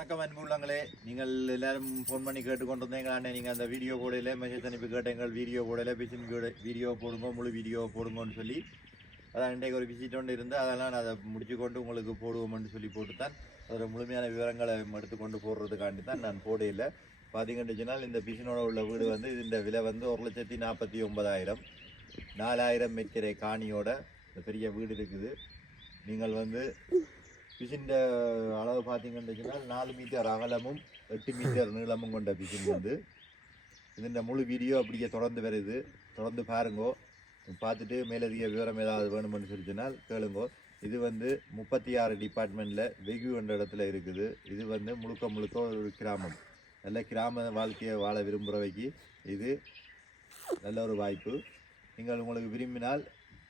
வணக்கம் அன்புள்ளங்களே நீங்கள் எல்லாரும் ஃபோன் பண்ணி கேட்டுக்கொண்டிருந்தீங்களாண்ணே நீங்கள் அந்த வீடியோ போடையில மெசேஜ் அனுப்பி கேட்டீங்கள் வீடியோ போடையில பிசின் வீடியோ போடுங்க முழு வீடியோ போடுங்கன்னு சொல்லி. அதான் இன்றைக்கு ஒரு விசிட் ஒன்று இருந்து அதெல்லாம் நான் அதை முடிச்சு கொண்டு உங்களுக்கு போடுவோம்னு சொல்லி போட்டு தான் அதோட முழுமையான விவரங்களை எடுத்துக்கொண்டு போடுறதுக்காண்டி தான் நான் போடையில். பார்த்தீங்கன்னு சொன்னால் இந்த பிசினோட உள்ள வீடு வந்து இந்த விலை வந்து ஒரு லட்சத்தி நாற்பத்தி ஒன்பதாயிரம். நாலாயிரம் மெச்சரை காணியோட இந்த பெரிய வீடு இருக்குது. நீங்கள் வந்து பிசிண்ட அளவு பார்த்தீங்கன்னு நாலு மீட்டர் அகலமும் எட்டு மீட்டர் நீளமும் கொண்ட பிசின் வந்து. இதுன்ற முழு வீடியோ அப்படியே தொடர்ந்து வருது. தொடர்ந்து பாருங்கோ. பார்த்துட்டு மேலதிக விவரம் ஏதாவது வேணும்னு சொல்லிச்சுனால் கேளுங்கோ. இது வந்து முப்பத்தி ஆறு டிபார்ட்மெண்ட்டில் வெகு என்ற இடத்துல இருக்குது. இது வந்து முழுக்க முழுக்க ஒரு கிராமம். நல்ல கிராம வாழ்க்கையை வாழ விரும்புகிறவைக்கு இது நல்ல ஒரு வாய்ப்பு. நீங்கள் உங்களுக்கு விரும்பினால்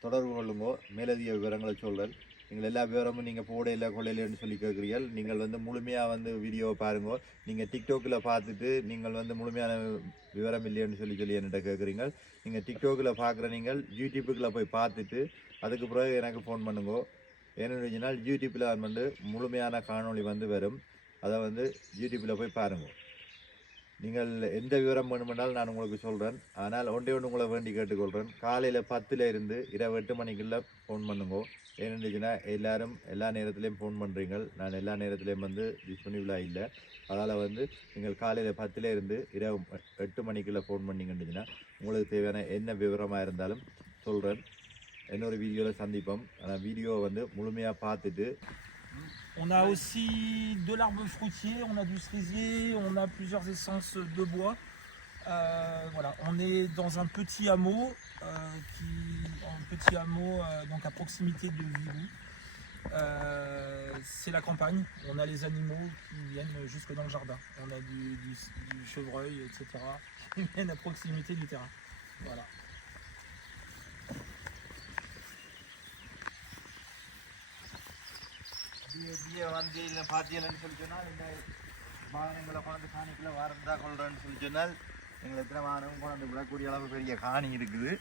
தொடர்பு கொள்ளுங்கோ. மேலதிக விவரங்களை சொல்கிறேன் நீங்கள் எல்லா விவரமும் நீங்கள் போடையில் கொள்ளையிலன்னு சொல்லி கேட்குறீர்கள். நீங்கள் வந்து முழுமையாக வந்து வீடியோவை பாருங்க. நீங்கள் டிக்டாக்கில் பார்த்துட்டு நீங்கள் வந்து முழுமையான விவரம் இல்லைன்னு சொல்லி சொல்லி என்கிட்ட கேட்குறீங்க நீங்கள் டிக்டாக்கில் பார்க்குற நீங்கள் யூடியூப்புக்குள்ள போய் பார்த்துட்டு அதுக்கு பிறகு எனக்கு ஃபோன் பண்ணுங்க. ஏன்னு யூடியூப்பில் வந்து முழுமையான காணொளி வந்து வரும். அதை வந்து யூடியூப்பில் போய் பாருங்கள் நீங்கள் எந்த விவரம் வேணுமென்றால் நான் உங்களுக்கு சொல்கிறேன் ஆனால் ஒன்றே ஒன்று உங்களை வேண்டி கேட்டுக்கொள்கிறேன் காலையில் பத்தில் இருந்து இரவு எட்டு மணிக்குள்ளே ஃபோன் பண்ணுங்க. ஏனென்றுச்சுன்னா எல்லாரும் எல்லா நேரத்துலையும் ஃபோன் பண்ணுறீங்க நான் எல்லா நேரத்துலேயும் வந்து டிஸ்பனிபிளாக இல்லை. அதால் வந்து நீங்கள் காலையில் பத்தில் இருந்து இரவு எட்டு மணிக்குள்ளே ஃபோன் பண்ணிங்கன்னு உங்களுக்கு தேவையான என்ன விவரமாக இருந்தாலும் சொல்கிறேன் இன்னொரு வீடியோவில் சந்திப்போம். ஆனால் வீடியோவை வந்து முழுமையாக பார்த்துட்டு On a aussi de l'arbre fruitier, on a du cerisier, on a plusieurs essences de bois. Euh, on est dans un petit hameau, euh, un petit hameau euh, donc à proximité de Vilou. C'est la campagne, on a les animaux qui viennent jusque dans le jardin. On a du chevreuil, etc. qui viennent à proximité du terrain. Voilà. BA வந்து இல்லை பார்த்தீங்கன்னு சொல்லி சொன்னால் இந்த வாகனங்களை கொண்டு காணிக்குள்ள வரந்தா கொள்றேன்னு சொல்லி சொன்னால் எங்களுக்கு எத்தனை வாகனம் கொண்டு விடக்கூடிய அளவு பெரிய காணி இருக்குது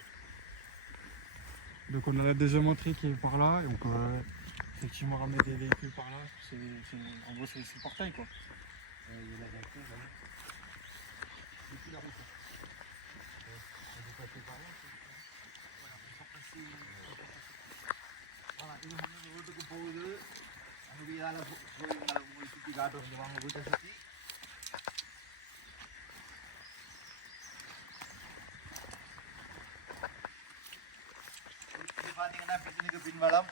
Donc on a la deuxième entrée qui est par là et on peut euh, effectivement ramener des véhicules par là. C'est, c'est- en gros c'est, c'est le portail quoi. இது வந்து வீட்டுக்கு போகுது அங்கே இதால் போய் உங்களை உங்களுக்கு சுற்றி காட்டுவோம் வாங்க வீட்டை சுற்றி இது பார்த்தீங்கன்னா பிசினுக்கு பின்வளம்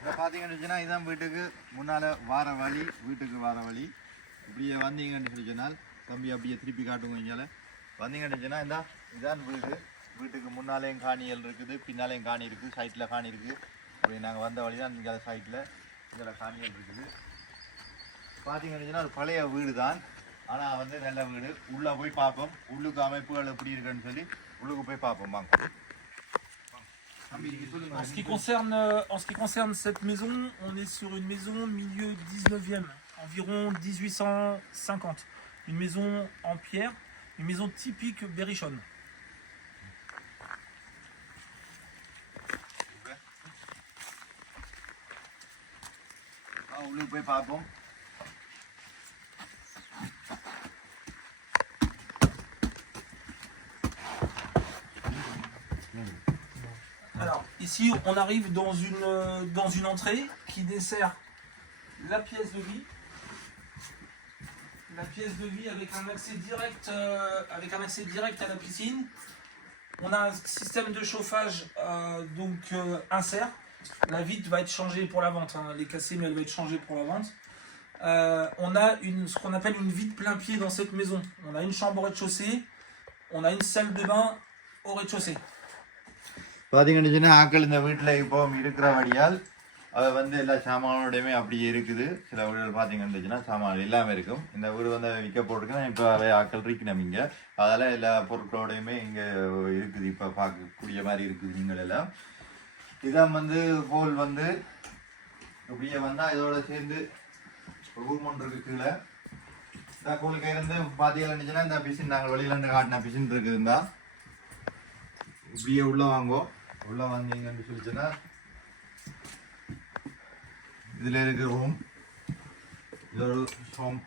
இதை பார்த்தீங்கன்னு சொன்னால் இதுதான் வீட்டுக்கு முன்னால் வார வழி வீட்டுக்கு வார வழி. இப்படியே வந்தீங்கன்னு சொல்லி சொன்னால் தம்பி அப்படியே திருப்பி காட்டுங்க இங்கே வந்தீங்கன்னு சொன்னால் இந்த இதான் வீடு. வீட்டுக்கு முன்னாலேயும் காணிகள் இருக்குது பின்னாலேயும் காணி இருக்குது சைட்டில் காணி இருக்குது இப்படி நாங்கள் வந்த வழி தான் இங்கே சைட்டில் இதில் காணிகள் இருக்குது. பார்த்தீங்கன்னு சொன்னால் ஒரு பழைய வீடு தான் ஆனால் வந்து நல்ல வீடு. உள்ளே போய் பார்ப்போம். உள்ளுக்கு அமைப்புகள் எப்படி இருக்குன்னு சொல்லி உள்ளுக்கு போய் பார்ப்போம். வாங்க. En ce, qui concerne, euh, en ce qui concerne cette maison, on est sur une maison milieu 19e, environ 1850. Une maison en pierre, une maison typique berrichonne. Ah, on le voit pas bon? Ici, on arrive dans une, euh, dans une entrée qui dessert la pièce de vie. La pièce de vie avec un accès direct, euh, à la piscine. On a un système de chauffage euh, donc insert. La vitre va être changée pour la vente. hein. Elle est cassée, mais elle va être changée pour la vente. On a ce qu'on appelle une vitre plein pied dans cette maison. On a une chambre au rez-de-chaussée. On a une salle de bain au rez-de-chaussée. பார்த்தீங்கன்னு ஆக்கள் இந்த வீட்டில் இப்போ இருக்கிறபடியால் அது வந்து எல்லா சாமானோடையுமே அப்படியே இருக்குது. சில வீடுகள் பார்த்தீங்கன்னு இருந்துச்சுன்னா சாமான் எல்லாமே இருக்கும். இந்த வீடு வந்து விற்க போட்டிருக்குன்னா இப்போ அதே ஆட்கள் இருக்கணும் இங்கே. அதால் எல்லா பொருட்களோடையுமே இங்கே இருக்குது. இப்போ பார்க்கக்கூடிய மாதிரி இருக்குது நீங்கள் எல்லாம். இதான் வந்து ஹோல் வந்து. இப்படியே வந்தால் இதோட சேர்ந்து ரூம் ஒன்று இருக்கு கீழே. இந்த கோலுக்கு இருந்து பார்த்தீங்கன்னா இந்த பிசின் நாங்கள் வெளியில இருந்து காட்டின பிசின் இருக்குதுந்தா இப்படியே உள்ளே வாங்குவோம். உள்ள வந்தீங்கன்னு சொல்லிச்சுன்னா இதுல இருக்கு ரூம் இது ஒரு ஹோம்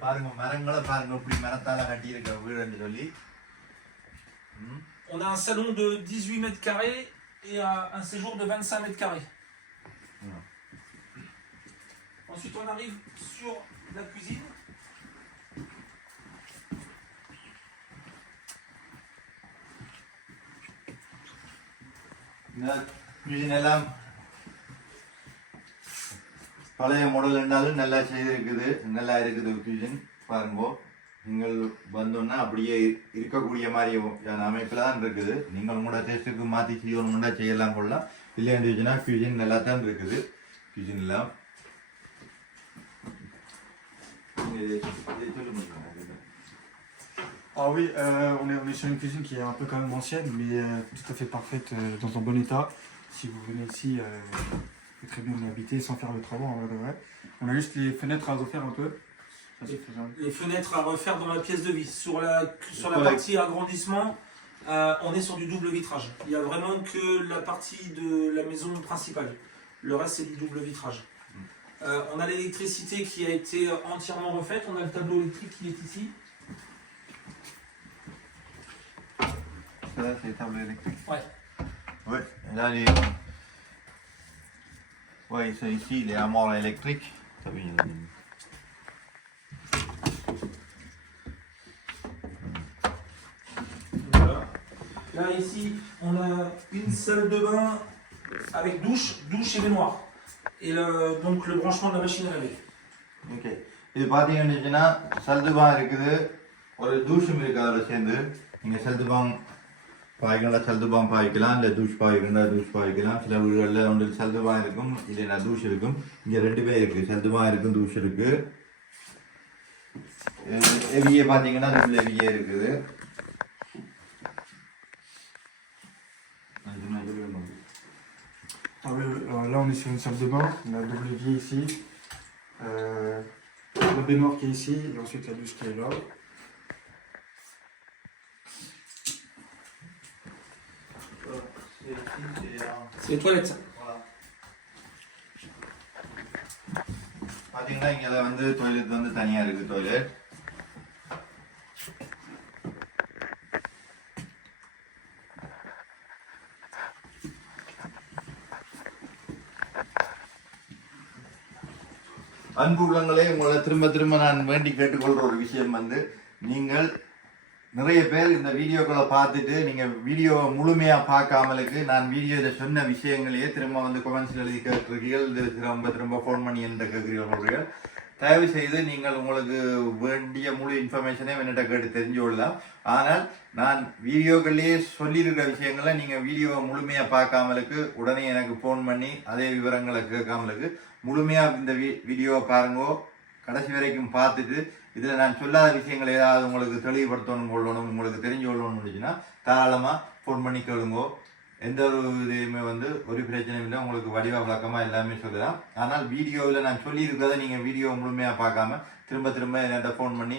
பாருங்க மரங்களை பாருங்க இப்படி மரத்தால கட்டி இருக்க வீடுன்னு சொல்லி. ம். On a un salon de 18 mètres carrés et un, un séjour de 25 mètres carrés. Ouais. Ensuite, on arrive sur la cuisine. இந்த cuisine எல்லாம் பழைய மாடல் இருந்தாலும் நல்லா செய்திருக்குது நல்லா இருக்குது cuisine பாருங்க நீங்கள் வந்தோன்னா அப்படியே இருக்கக்கூடிய மாதிரி அமைப்பில் தான் இருக்குது நீங்கள் உங்களோட டேஸ்ட்டுக்கு மாற்றி செய்யணும்னா செய்யலாம் கொள்ளலாம் இல்லை இருந்துச்சுன்னா cuisine நல்லா தான் இருக்குது cuisine எல்லாம் இதை- இதை சொல்லுங்க. Ah oui, euh, on, est, on est sur une cuisine qui est un peu quand même ancienne, mais euh, tout à fait parfaite, euh, dans un bon état. Si vous venez ici, euh, vous pouvez très bien y habiter sans faire le travail en vrai de vrai. On a juste les fenêtres à refaire un peu. Les fenêtres à refaire dans la pièce de vie. Sur la, sur la partie agrandissement, euh, on est sur du double vitrage. Il n'y a vraiment que la partie de la maison principale. Le reste, c'est du double vitrage. Euh, on a l'électricité qui a été entièrement refaite. On a le tableau électrique qui est ici. Ça, c'est les tables électriques Ouais. Ouais, et là, les. Ouais, c'est ici, les armoires électriques. T'as vu, il y en a des- salle de bain avec douche, douche et baignoire. Et le, donc le branchement de la machine à laver. Okay இது பார்த்தீங்கன்னா சல்துபாங் இருக்குது ஒரு தூஷும் இருக்கு அதில் சேர்ந்து நீங்கள் சல்துபாங் பாய்க்கலாம் சல்துபாங் பாய்க்கலாம் இல்லை தூஷ் பாய்க்கிறா தூஷ் பாய்க்கலாம் சில வீடுகளில் ஒன்று சல்துபாங் இருக்கும் இல்லைன்னா தூஷ் இருக்கும் இங்கே ரெண்டு பேர் இருக்குது சல்துபாங் இருக்கும் தூஷ் இருக்கு எவியே பார்த்தீங்கன்னா ரெண்டு எவியே இருக்குது அது நான் சொல்லுவேன். Ah oui, alors là, on est sur une salle de bain. On a le double évier ici. Euh, la baignoire qui est ici. Et ensuite la douche qui est là. C'est les toilettes. ça. பார்த்தீங்கன்னா இங்கே வந்து toilet வந்து தனியாக இருக்குது toilet அன்பு உள்ளங்களே உங்களை திரும்ப திரும்ப நான் வேண்டி கேட்டுக்கொள்கிற ஒரு விஷயம் வந்து நீங்கள் நிறைய பேர் இந்த வீடியோக்களை பார்த்துட்டு நீங்கள் வீடியோவை முழுமையாக பார்க்காமலுக்கு நான் வீடியோவில் சொன்ன விஷயங்களையே திரும்ப வந்து கொமெண்ட்ஸில் எழுதி கேட்டிருக்கீர்கள். இது திரும்ப திரும்ப ஃபோன் பண்ணி என்று கேட்கிறீர்கள் தயவு செய்து நீங்கள் உங்களுக்கு வேண்டிய முழு இன்ஃபர்மேஷனே என்னிட்ட கேட்டு தெரிஞ்சு கொள்ளலாம். ஆனால் நான் வீடியோக்கள்லேயே சொல்லியிருக்கிற விஷயங்களை நீங்கள் வீடியோவை முழுமையாக பார்க்காமலுக்கு உடனே எனக்கு ஃபோன் பண்ணி அதே விவரங்களை கேட்காமலுக்கு முழுமையாக இந்த வீ வீடியோவை பாருங்கோ. கடைசி வரைக்கும் பார்த்துட்டு இதில் நான் சொல்லாத விஷயங்கள் ஏதாவது உங்களுக்கு தெளிவுபடுத்தணும் கொள்ளணும் உங்களுக்கு தெரிஞ்சு கொள்ளணும் இருந்துச்சுன்னா தாராளமாக ஃபோன் பண்ணி கேளுங்கோ. எந்த ஒரு இதையுமே வந்து ஒரு பிரச்சனையும் இல்லை. உங்களுக்கு வடிவ விளக்கமாக எல்லாமே சொல்லலாம் ஆனால் வீடியோவில் நான் சொல்லியிருக்கிறத நீங்கள் வீடியோ முழுமையாக பார்க்காம திரும்ப திரும்ப என்கிட்ட ஃபோன் பண்ணி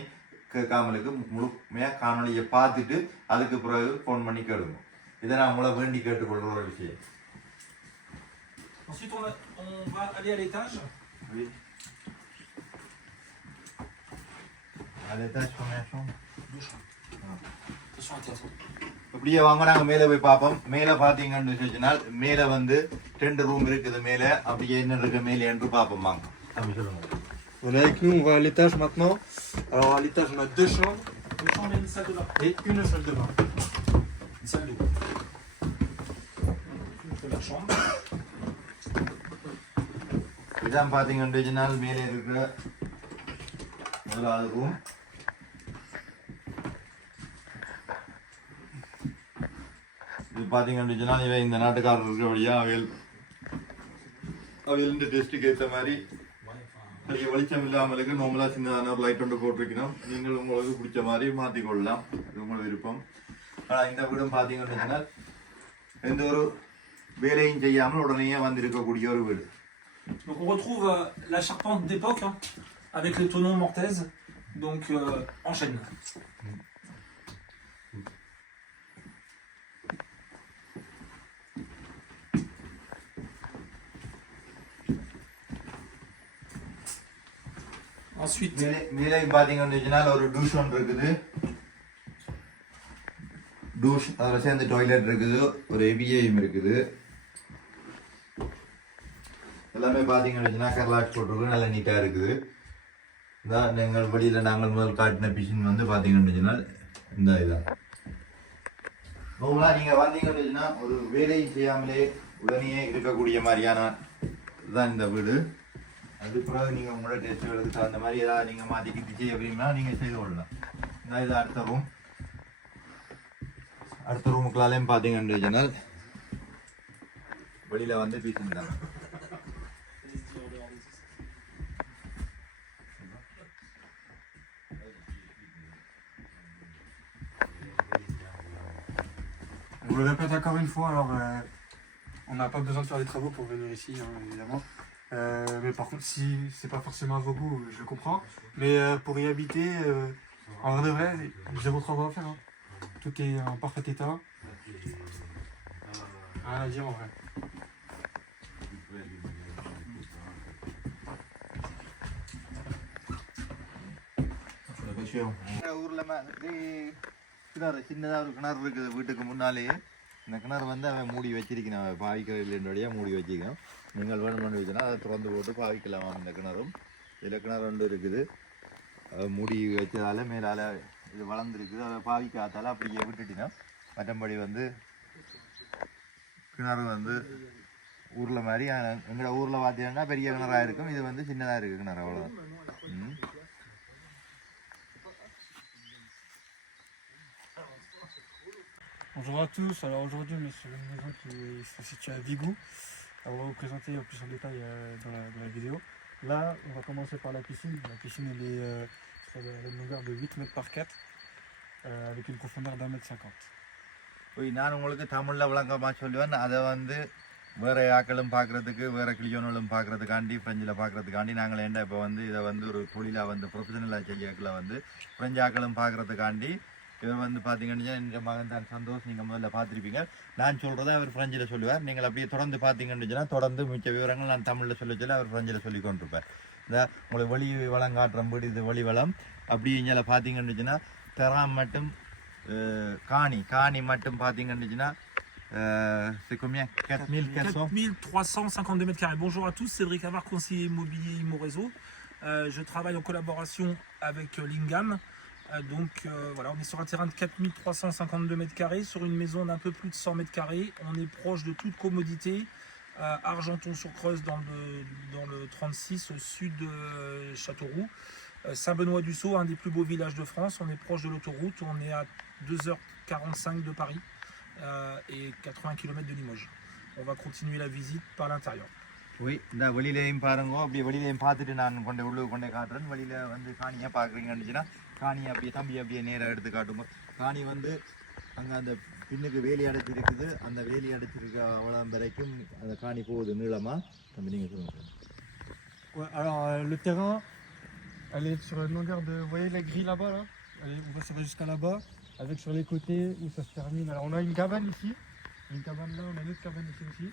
கேட்காமலுக்கு முழுமையாக காணொலியை பார்த்துட்டு அதுக்கு பிறகு ஃபோன் பண்ணி கேளுங்க. இதை நான் உங்களை வேண்டி கேட்டுக்கொள்கிற ஒரு விஷயம். On, va- aller à l'étage. Oui. À l'étage, combien de chambres Douche. Attention à la tête. இப்படியே வாங்க நாங்கள் மேலே போய் பார்ப்போம் மேலே பார்த்தீங்கன்னு வச்சுனால் மேலே வந்து ரெண்டு ரூம் இருக்குது மேலே அப்படியே என்ன இருக்கு மேலே என்று பார்ப்போம் வாங்க சொல்லுங்க On est avec nous, on va à l'étage maintenant. Alors à l'étage, on a deux chambres Une chambre et une salle de bain. et une salle de bain. Une salle de bain. Une première chambre. இதுதான் பார்த்தீங்கன்னு வச்சுனால் மேலே இருக்கிற முதலாவது room இது பார்த்தீங்கன்னு வச்சுனால் இவன் இந்த நாட்டுக்காரர் இருக்கிறபடியா அவையில் அவையில் டெஸ்ட்டுக்கு ஏற்ற மாதிரி Ouais, வெளிச்சம் இல்லாமலுக்கு நார்மலாக சின்னதான ஒரு லைட் ஒன்று போட்டிருக்கணும். நீங்கள் உங்களுக்கு பிடிச்ச மாதிரி மாற்றிக்கொள்ளலாம் இது உங்களோட விருப்பம். ஆனால் இந்த வீடும் பார்த்தீங்கன்னு சொன்னால் எந்த ஒரு வேலையும் செய்யாமல் உடனே வந்திருக்கக்கூடிய ஒரு வீடு. Donc on retrouve euh, la charpente d'époque hein, avec les tonneaux mortaises. Donc euh, enchaîne. Ensuite, மேலே மேலே பார்த்தீங்கன்னு சொன்னால் ஒரு டூஷ் ஒன்று இருக்குது டூஷ் அதில் சேர்ந்து டாய்லெட் இருக்குது ஒரு எபிஐயும் இருக்குது எல்லாமே பார்த்தீங்கன்னு சொன்னால் கர்லாக்ஸ் போட்டிருக்கு நல்லா நீட்டாக இருக்குது. இதான் எங்கள் வழியில் நாங்கள் முதல் காட்டின பிஷின் வந்து பார்த்தீங்கன்னு சொன்னால் இந்த இதான். நார்மலாக நீங்கள் வந்தீங்கன்னு சொன்னால் ஒரு வேலையும் செய்யாமலே உடனே இருக்கக்கூடிய மாதிரியான இதுதான் இந்த வீடு. அது பிறகு நீங்கள் உங்களோட டேஸ்ட்டு தகுந்த மாதிரி ஏதாவது நீங்கள் மாற்றி கிட்டி அப்படின்னா நீங்கள் செய்து கொள்ளலாம். இந்த இது அடுத்த ரூம் அடுத்த ரூமுக்குள்ளாலேயும் பார்த்தீங்கன்னு சொன்னால் வெளியில் வந்து பீசன் vous le répète encore une fois, alors euh, on n'a pas besoin de faire des travaux pour venir ici, hein, évidemment. Euh, mais par contre, si c'est pas forcément à vos goûts, je le comprends. Mais euh, pour y habiter, en vrai de vrai, zéro travaux à faire. Hein. Tout est en parfait état. Rien à dire en vrai. கிணறு சின்னதாக ஒரு கிணறு இருக்குது வீட்டுக்கு முன்னாலேயே. இந்த கிணறு வந்து அவன் மூடி வச்சிருக்கணும். பாவிக்கிறதுலேயே மூடி வச்சிருக்கோம் நீங்கள் வேணும்னு வச்சுன்னா அதை திறந்து போட்டு பாவிக்கலாம் இந்த கிணறும். இதில் கிணறு ஒன்று இருக்குது. மூடி வச்சதால் மேலால் இது வளர்ந்துருக்குது. அதை பாவிக்காதால அப்படியே விட்டுட்டினா மற்றபடி வந்து கிணறு வந்து ஊரில் மாதிரி எங்களோட ஊரில் பார்த்தீங்கன்னா பெரிய கிணறாக இருக்கும். இது வந்து சின்னதாக இருக்குது கிணறு அவ்வளோதான் ம். Bonjour à tous, alors aujourd'hui on est sur une maison qui se situe à Vigou. Alors, on va vous présenter plus en détail euh, dans, la, dans la vidéo. Là, on va commencer par la piscine. La piscine elle est euh, sur la- une longueur de 8 mètres par 4 euh, avec une profondeur d'un mètre 50. போய் நான் உங்களுக்கு தமிழில் விளக்கமாக சொல்லுவேன் அதை வந்து வேறு ஆக்களும் பார்க்குறதுக்கு வேறு கிளியோனும் பார்க்குறதுக்காண்டி ஃப்ரெஞ்சில் பார்க்குறதுக்காண்டி நாங்கள் ஏன்டா இப்போ வந்து இதை வந்து ஒரு தொழிலாக வந்து ப்ரொஃபஷனலாக செய்யக்கில் வந்து ஃப்ரெஞ்சு ஆக்களும் பார்க்குறதுக்காண்டி இவர் வந்து பார்த்தீங்கன்னா என் மகன் தான் சந்தோஷ் நீங்கள் முதல்ல பார்த்துருப்பீங்க நான் சொல்கிறத அவர் ஃப்ரெஞ்சில் சொல்லுவார் நீங்கள் அப்படியே தொடர்ந்து பார்த்தீங்கன்னு தொடர்ந்து மிச்ச விவரங்கள் நான் தமிழில் சொல்ல சொல்ல அவர் ஃப்ரெஞ்சில் சொல்லி கொண்டிருப்பார் இந்த உங்களுக்கு வழி வளம் காட்டுற வீடு இது வழி வளம் அப்படி இங்கே பார்த்தீங்கன்னு சொன்னா தெராம் மட்டும் காணி காணி மட்டும் பார்த்தீங்கன்னு euh, c'est combien 4352 mètres carrés. Bonjour à tous, Cédric Avard, conseiller immobilier Imo Réseau. Euh, je travaille en collaboration avec euh, Lingam. Euh, donc euh, voilà, on est sur un terrain de 4352 mètres carrés, sur une maison d'un peu plus de 100 mètres carrés. On est proche de toute commodité. à Argenton-sur-Creuse dans le, dans le 36 au sud de euh, Châteauroux. Euh, Saint-Benoît-du-Sault, un des plus beaux villages de France. On est proche de l'autoroute. On est à 2h45 de Paris euh, et 80 km de Limoges. On va continuer la visite par l'intérieur. போய் இந்த வெளியிலையும் பாருங்க அப்படியே வெளியிலையும் பார்த்துட்டு நான் கொண்டு உள்ளே கொண்டே காட்டுறேன் வெளியில் வந்து காணியாக பார்க்குறீங்கன்னுச்சுன்னா காணியை அப்படியே தம்பி அப்படியே நேராக எடுத்து காட்டுங்க காணி வந்து அங்கே அந்த பின்னுக்கு வேலி அடைச்சிருக்குது அந்த வேலி அடைச்சிருக்க அவ்வளோ வரைக்கும் அந்த காணி போகுது நீளமாக தம்பி நீங்கள் சொல்லுங்கள் Ouais, alors euh, le terrain, elle est sur une longueur de. Vous voyez la grille là-bas là Elle est- On va ça va jusqu'à là-bas, avec sur les côtés où ça se termine. Alors on a une cabane ici, une cabane là, on a une autre cabane ici aussi.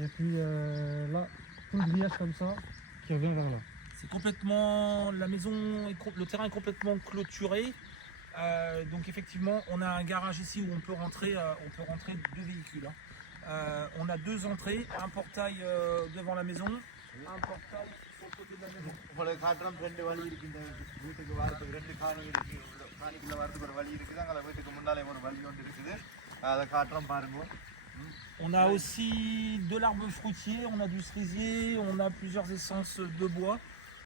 Et puis euh, là, tout le grillage comme ça qui revient vers là. C'est complètement la maison, est com- le terrain est complètement clôturé. Euh, donc effectivement, on a un garage ici où on peut rentrer, euh, on peut rentrer deux véhicules. hein. Euh, on a deux entrées, un portail euh, devant la maison, un portail sur le côté de la maison. உங்களுக்கு காட்டுறோம் ரெண்டு வழி இருக்கு இந்த வீட்டுக்கு வரதுக்கு ரெண்டு காணி இருக்கு உள்ள காணிக்குள்ள வரதுக்கு ஒரு வழி இருக்குது அங்கே வீட்டுக்கு முன்னாலே ஒரு வழி ஒன்று இருக்குது அதை காட்டுறோம் பாருங்க On a aussi de l'arbre fruitier, on a du cerisier, on a plusieurs essences de bois.